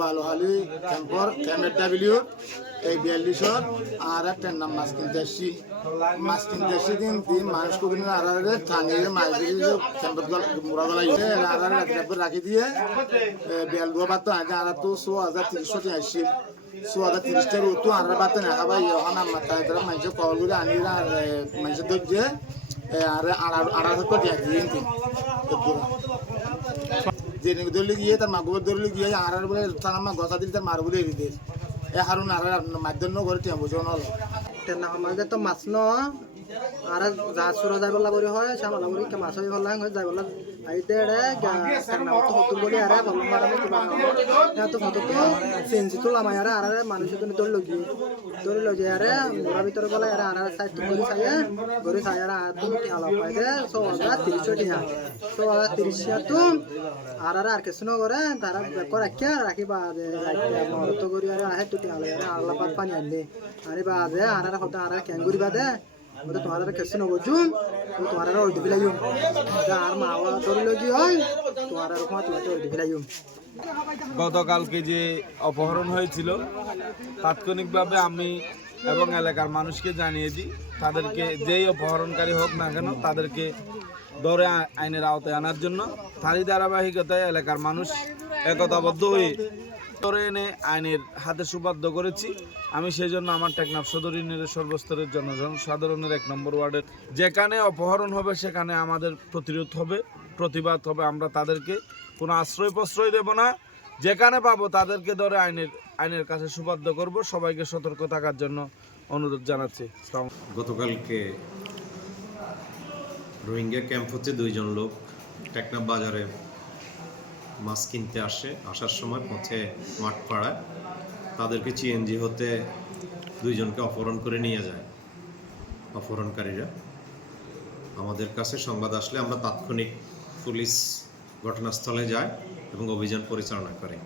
বালুহালি ক্যামের ডাবিলিউ এই 42 আর একটা নাম মাছ কিনতে আসছি দিন মানুষ কুকিন আর থানিয়ে মাছ দিয়ে ক্যাম্পত মুড়া গলাই আর রাখি দিয়ে বেল দোয়া বাত আর তো 6030 আসছি 6030টার তো আর বাত না ভাই এখন আমার তাদের মানুষ কল করে আনি আর মানুষ দজ্জে আর আড়া তো দিয়ে দিন যে দলি গিয়ে তার মাগুবের দলি গিয়ে আর বলে তার আমার গছা দিল তার মার বলে এড়ি দিয়ে এ হারুন আর মাধ্যম করে টিয়া বুঝো নল আমাদের তো মাছ ন আর যা সুরা যাই বলা বলি হয় সামালা বলি মাছ হয়ে বলা হয় যাই বলা আইতে রে নাম তো হতো বলি আরে বললাম মারামে কিবা তো হতো তো সেন্সি তো লামাই আর মানুষ তো তোর ধরে লগে আরে মোরা ভিতরে বলা আর সাইড তো করে সাই আর তুমি আলাপ পাইতে 6030 টিয়া 6030 তো আর কিছু না করে তারা বেকর রাখিয়া রাখিবা যে মর তো করি আর আহে টুটি আলে আর আল্লাহ পাক পানি আনলে আরে বাদে আর হতা আর কেন করি বাদে ওটা তোমার কিছু না বুঝুন তোমার আর ওই দিবিলাইম আর মাওয়া ধরে লগে হয় তোমার আর তোমার ওই দিবিলাইম গতকালকে যে অপহরণ হয়েছিল তাৎক্ষণিকভাবে আমি এবং এলাকার মানুষকে জানিয়ে দিই তাদেরকে যেই অপহরণকারী হোক না কেন তাদেরকে ধরে আইনের আওতায় আনার জন্য তারই ধারাবাহিকতায় এলাকার মানুষ একতাবদ্ধ হয়ে ধরে এনে আইনের হাতে সুবাধ্য করেছি। আমি সেই জন্য আমার টেকনাফ সদর ইউনিয়নের সর্বস্তরের জনসাধারণের 1 নম্বর ওয়ার্ডের যেখানে অপহরণ হবে সেখানে আমাদের প্রতিরোধ হবে, প্রতিবাদ হবে। আমরা তাদেরকে কোনো আশ্রয় প্রশ্রয় দেব না, যেখানে পাবো তাদেরকে ধরে আইনের কাছে সুবাধ্য করব। সবাইকে সতর্ক থাকার জন্য অনুরোধ জানাচ্ছি। গতকালকে রোহিঙ্গা ক্যাম্প হচ্ছে 2 জন লোক টেকনাফ বাজারে মাছ কিনতে আসার সময় পথে মাঠপাড়ায় তাদেরকে সিএনজি হতে 2 জনকে অপহরণ করে নিয়ে যায় অপহরণকারীরা। আমাদের কাছে সংবাদ আসলে আমরা তাৎক্ষণিক পুলিশ ঘটনাস্থলে যাই এবং অভিযান পরিচালনা করি।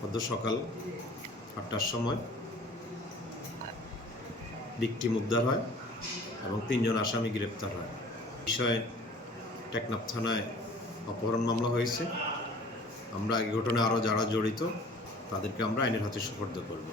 মধ্য সকাল 8টার সময় ভিকটিম উদ্ধার হয় এবং 3 জন আসামি গ্রেপ্তার হয়। বিষয়ে টেকনাফ থানায় অপহরণ মামলা হয়েছে। আমরা এই ঘটনায় আরও যারা জড়িত তাদেরকে আমরা আইনের হাতে সুপর্দ করব।